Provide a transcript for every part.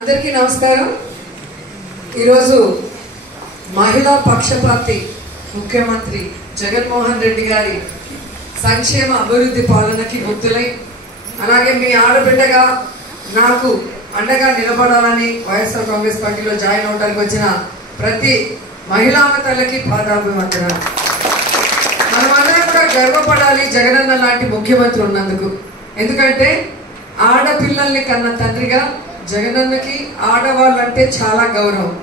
అందరికీ నమస్కారం। ఈరోజు మహిళా పక్షపాతి ముఖ్యమంత్రి జగన్మోహన్ రెడ్డి గారి సంక్షేమ అభివృద్ధి పాలనకి గుర్తులై అలాగే మీ ఆడబిడ్డగా నాకు అండగా నిలబడాలని వైఎస్ఆర్ కాంగ్రెస్ పార్టీలో జాయిన్ అవడానికి వచ్చిన ప్రతి మహిళా తల్లికి పాదాభివందనాలు। మనమందరం కూడా గర్వపడాలి జగనన్న లాంటి ముఖ్యమంత్రి ఉన్నందుకు। ఎందుకంటే ఆడపిల్లల్ని కన్న తండ్రిగా జగనన్నకి ఆడవాళ్ళంటే చాలా గౌరవం।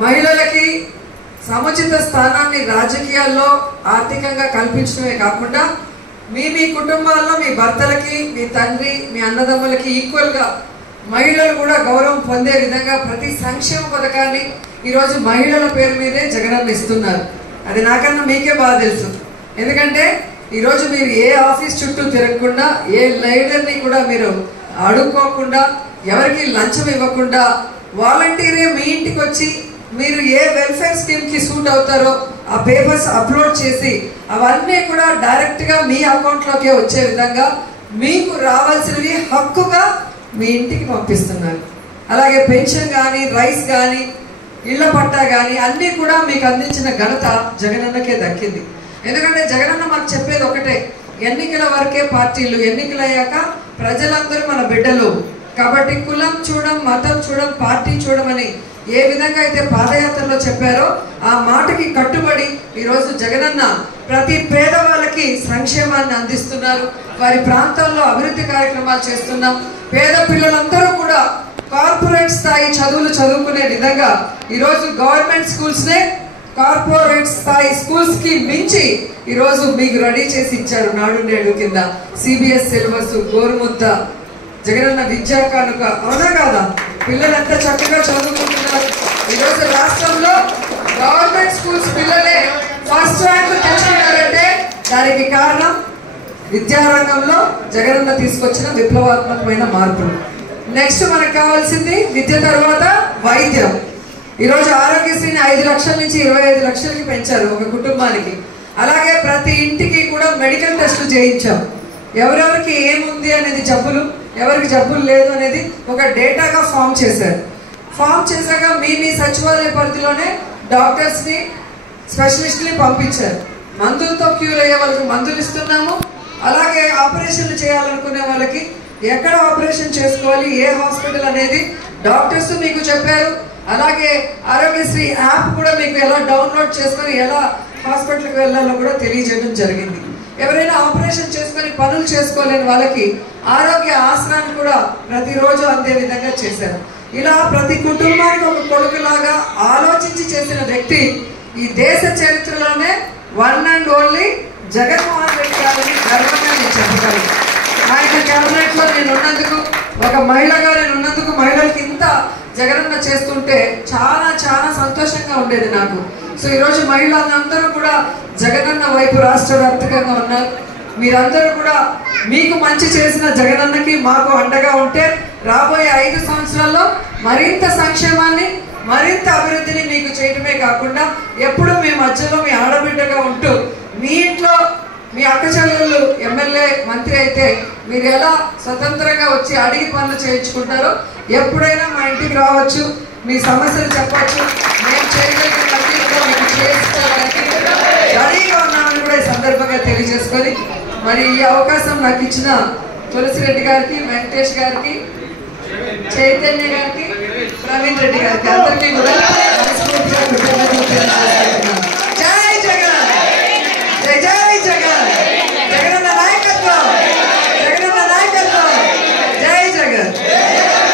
మహిళలకి సముచిత స్థానాన్ని రాజకీయాల్లో ఆర్థికంగా కల్పించడమే కాకుండా మీ కుటుంబాల్లో మీ భర్తలకి మీ తండ్రి మీ అన్నదమ్ములకి ఈక్వల్గా మహిళలు కూడా గౌరవం పొందే విధంగా ప్రతి సంక్షేమ పథకాన్ని ఈరోజు మహిళల పేరు మీదే జగనన్న ఇస్తున్నారు। అది నాకన్నా మీకే బాగా తెలుసు। ఎందుకంటే ఈరోజు మీరు ఏ ఆఫీస్ చుట్టూ తిరగకుండా ఏ లీడర్ని కూడా మీరు అడుక్కోకుండా ఎవరికి లంచం ఇవ్వకుండా వాలంటీరే మీ ఇంటికి వచ్చి మీరు ఏ వెల్ఫేర్ స్కీమ్ కి సూట్ అవుతారో ఆ పేపర్స్ అప్లోడ్ చేసి అవన్నీ కూడా డైరెక్ట్ గా మీ అకౌంట్ లోకే వచ్చే విధంగా మీకు రావాల్సినవి హక్కుగా మీ ఇంటికి పంపిస్తున్నారు। అలాగే పెన్షన్ కానీ రైస్ కానీ ఇళ్ల పట్టా కానీ అన్నీ కూడా మీకు అందించిన ఘనత జగనన్నకే దక్కింది। ఎందుకంటే జగనన్న మాకు చెప్పేది ఒకటే, ఎన్నికల వరకే పార్టీలు, ఎన్నికలయ్యాక ప్రజలందరూ మన బిడ్డలు కాబట్టి కులం చూడం మతం చూడం పార్టీ చూడమని ఏ విధంగా అయితే పాదయాత్రలో చెప్పారో ఆ మాటకి కట్టుబడి ఈరోజు జగనన్న ప్రతి పేదవాళ్ళకి సంక్షేమాన్ని అందిస్తున్నారు। వారి ప్రాంతాల్లో అభివృద్ధి కార్యక్రమాలు చేస్తున్నాం। పేద పిల్లలందరూ కూడా కార్పొరేట్ స్థాయి చదువులు చదువుకునే విధంగా ఈరోజు గవర్నమెంట్ స్కూల్స్ నే కార్పొరేట్ స్థాయి స్కూల్స్ కి మించి ఈరోజు మీకు రెడీ చేసి ఇచ్చారు। నాడు నేడు కింద సిబిఎస్ సిలబస్ గోరుముద్ద జగనన్న విద్యా కానుక, అవునా కాదా? పిల్లలంతా చక్కగా చదువుకుంటున్నారు। ఈరోజు రాష్ట్రంలో గవర్నమెంట్ స్కూల్స్ పిల్లలే ఫస్ట్ ర్యాంక్ తెచ్చుకున్నారంటే దానికి కారణం విద్యారంగంలో జగనన్న తీసుకొచ్చిన విప్లవాత్మకమైన మార్పులు। నెక్స్ట్ మనకు కావాల్సింది విద్య తర్వాత వైద్యం। ఈరోజు ఆరోగ్యశ్రీని 5 లక్షల నుంచి 25 లక్షలకి పెంచారు ఒక కుటుంబానికి। అలాగే ప్రతి ఇంటికి కూడా మెడికల్ టెస్టులు చేయించాం। ఎవరెవరికి ఏముంది అనేది జబ్బులు, ఎవరికి జబ్బులు లేదు అనేది ఒక డేటాగా ఫామ్ చేశారు। ఫామ్ చేశాక మీ సచివాలయ పరిధిలోనే డాక్టర్స్ ని స్పెషలిస్ట్ ని పంపించారు। మందులతో క్యూర్ అయ్యే వాళ్ళకి మందులు ఇస్తున్నాము। అలాగే ఆపరేషన్లు చేయాలనుకునే వాళ్ళకి ఎక్కడ ఆపరేషన్ చేసుకోవాలి, ఏ హాస్పిటల్ అనేది డాక్టర్స్ మీకు చెప్పారు। అలాగే ఆరోగ్యశ్రీ యాప్ కూడా మీకు ఎలా డౌన్లోడ్ చేసుకొని ఎలా హాస్పిటల్కి వెళ్ళాలో కూడా తెలియజేయడం జరిగింది। ఎవరైనా ఆపరేషన్ చేసుకొని పనులు చేసుకోలేని వాళ్ళకి ఆరోగ్య ఆసనాన్ని కూడా ప్రతిరోజు అందే విధంగా చేశారు। ఇలా ప్రతి కుటుంబానికి ఒక కొడుకులాగా ఆలోచించి చేసిన వ్యక్తి ఈ దేశ చరిత్రలోనే one and only Jaganmohan Reddy గారిని గర్వంగా నేను చెప్పగలను। ఆయన క్యాబినెట్ లో నేను ఉన్నందుకు, ఒక మహిళగా నేను ఉన్నందుకు, మహిళలకి ఇంత జగనన్న చేస్తుంటే చాలా చాలా సంతోషంగా ఉండేది నాకు। సో ఈరోజు మహిళలందరూ కూడా జగనన్న వైపు రాష్ట్ర వ్యాప్తంగా ఉన్నారు। మీరందరూ కూడా మీకు మంచి చేసిన జగనన్నకి మాకు అండగా ఉంటే రాబోయే 5 సంవత్సరాల్లో మరింత సంక్షేమాన్ని మరింత అభివృద్ధిని మీకు చేయటమే కాకుండా ఎప్పుడు మీ మధ్యలో మీ ఆడబిడ్డగా ఉంటూ మీ ఇంట్లో మీ అక్క చెల్లెళ్ళు ఎమ్మెల్యే మంత్రి అయితే మీరు ఎలా స్వతంత్రంగా వచ్చి అడిగి పనులు చేయించుకుంటారో ఎప్పుడైనా మా ఇంటికి రావచ్చు, మీ సమస్యలు చెప్పచ్చు, మేము చేయగలిగినవన్నీ కూడా మీకు చేసుకోవడానికి రెడీగా ఉన్నామని కూడా ఈ సందర్భంగా తెలియజేసుకొని మరి ఈ అవకాశం నాకు ఇచ్చిన తులసిరెడ్డి గారికి, వెంకటేష్ గారికి, చైతన్య గారికి, ప్రవీణ్ రెడ్డి గారికి అందరికీ కూడా